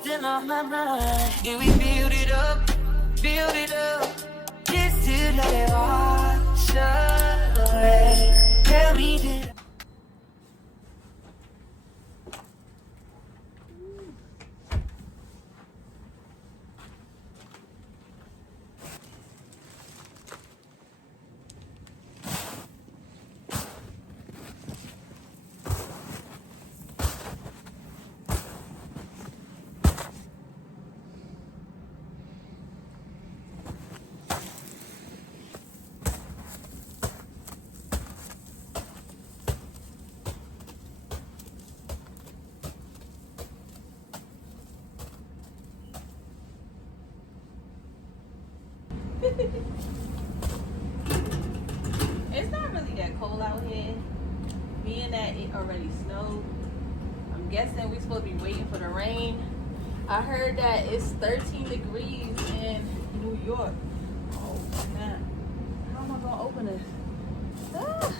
still on my mind. And we build it up, just to let it wash away. Tell me that. It's not really that cold out here, being that it already snowed. I'm guessing we're supposed to be waiting for the rain. I heard that it's 13 degrees in New York. Oh man, how am I gonna open this? Ah.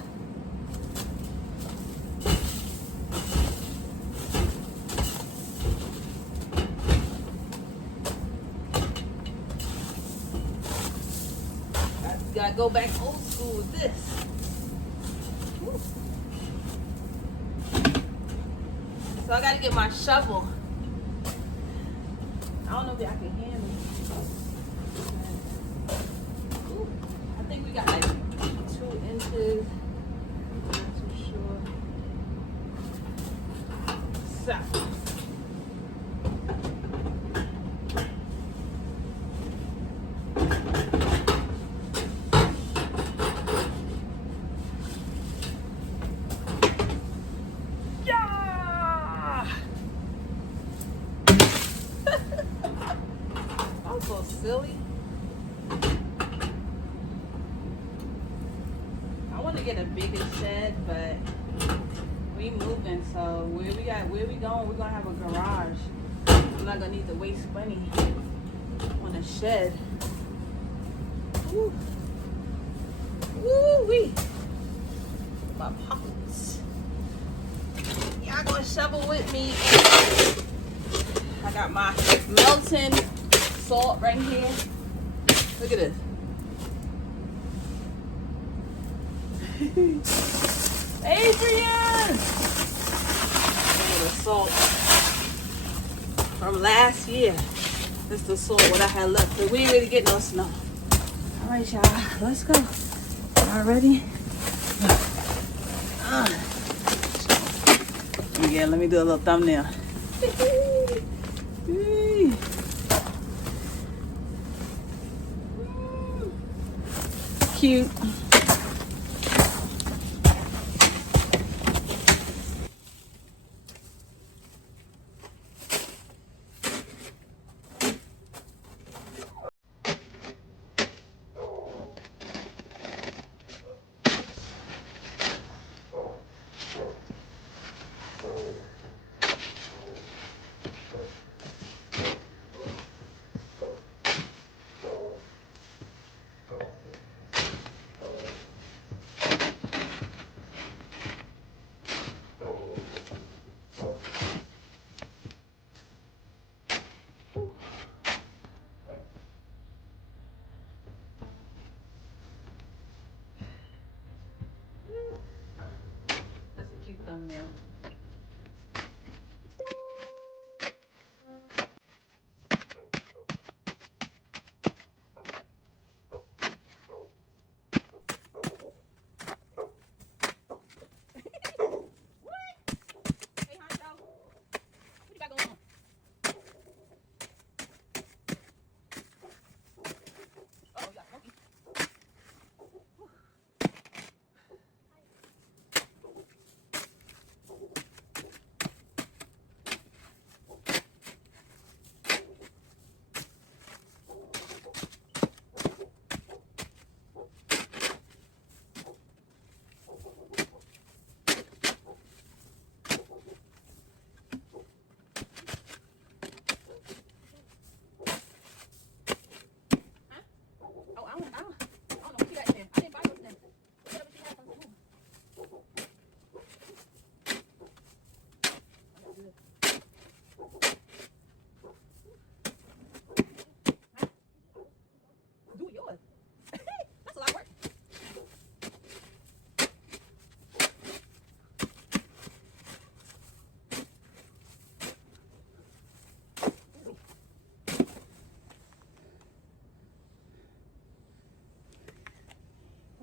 Gotta go back old school with this. Woo. So I gotta get my shovel. I don't know if y'all can hear me. Ooh, I think we got like 2 inches. I'm not too sure. So. So silly. I want to get a bigger shed, but we moving, so where we going? We're gonna have a garage. I'm not gonna need to waste money on a shed. Woo. Woo-wee. My pockets. Y'all gonna shovel with me. I got my melting salt right here. Look at this. Adrian! The salt from last year. This is the salt what I had left. So we ain't really get no snow. Alright, y'all. Let's go. Y'all ready? Yeah, let me do a little thumbnail. Cute.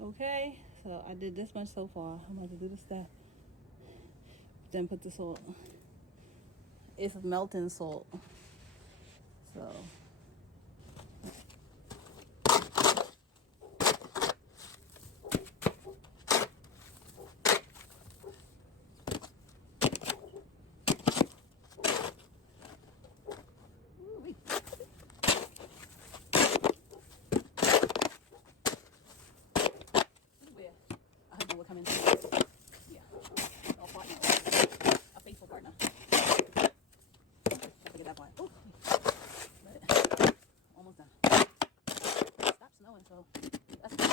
Okay, so I did this much so far. I'm about to do the stuff. Then put the salt. It's melting salt. So I hope we're coming. Yeah. Our partner. A faithful partner. Don't forget that part. Ooh. But almost done. Stop snowing, so that's good.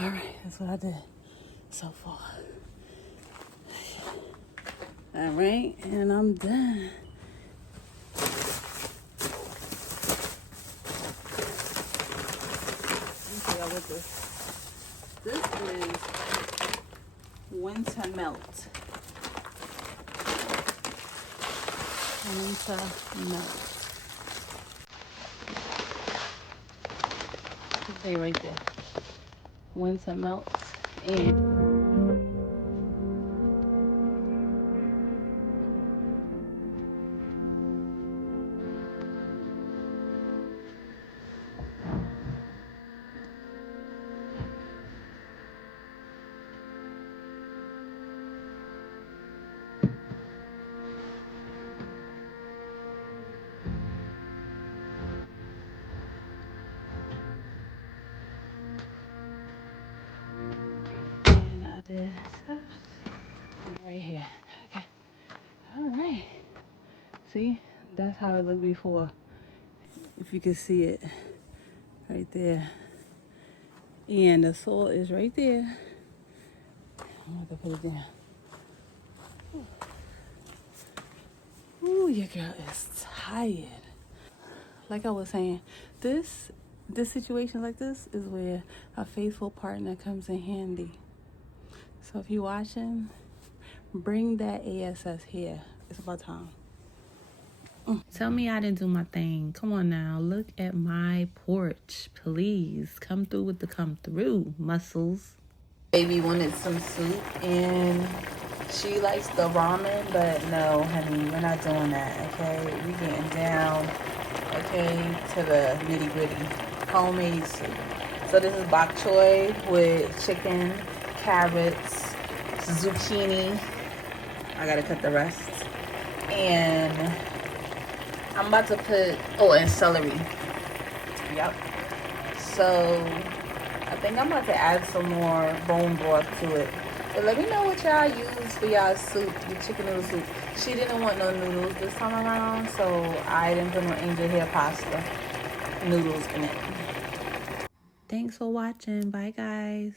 All right, that's what I did so far. All right, and I'm done. Let me see y'all with this. This is winter melt. Winter melt. Stay right there. Winter melt and I did right here. Okay. All right. See, that's how it looked before. If you can see it right there. And the salt is right there. I'm going to put it down. Ooh, your girl is tired. Like I was saying, this situation like this is where a faithful partner comes in handy. So if you're watching, bring that ASS here. It's about time. Tell me I didn't do my thing. Come on now. Look at my porch. Please come through with the come through muscles. Baby wanted some soup and she likes the ramen, but no, honey, we're not doing that, okay? We getting down, okay, to the nitty gritty. Homemade soup. So this is bok choy with chicken, carrots, zucchini. I gotta cut the rest. And I'm about to put, and celery. Yep. So I think I'm about to add some more bone broth to it. But let me know what y'all use for y'all soup, your chicken noodle soup. She didn't want no noodles this time around, so I didn't put no angel hair pasta noodles in it. Thanks for watching. Bye, guys.